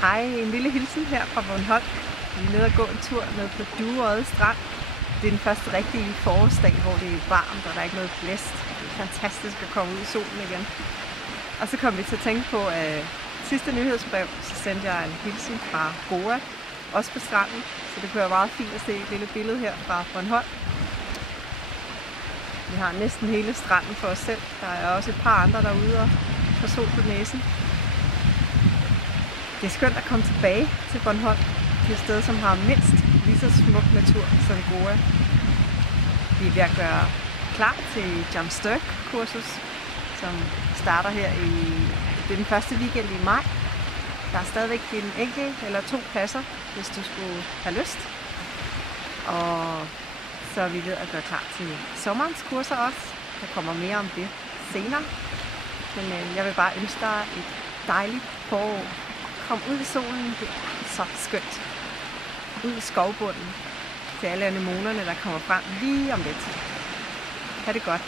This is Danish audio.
Hej, en lille hilsen her fra Bornholm. Vi er nede og gå en tur ned på Dueodde Strand. Det er den første rigtige forårsdag, hvor det er varmt, og der er ikke noget blæst. Det er fantastisk at komme ud i solen igen. Og så kom vi til at tænke på, at sidste nyhedsbrev, så sendte jeg en hilsen fra Goa, også på stranden. Så det kunne være meget fint at se et lille billede her fra Bornholm. Vi har næsten hele stranden for os selv. Der er også et par andre derude og få sol på næsen. Det er skønt at komme tilbage til Bornholm. Det er et sted, som har mindst lige så smuk natur som Goa. Vi er ved at gøre klar til Jamstyrk-kursus, som starter her det er den første weekend i maj. Der er stadigvæk en enkelt eller 2 pladser, hvis du skulle have lyst. Og så er vi ved at gøre klar til sommerens kurser også. Der kommer mere om det senere. Men jeg vil bare ønske dig et dejligt forår. Kom ud i solen, det er så skønt. Ud i skovbunden til alle anemonerne, der kommer frem lige om lidt. Ha' det godt.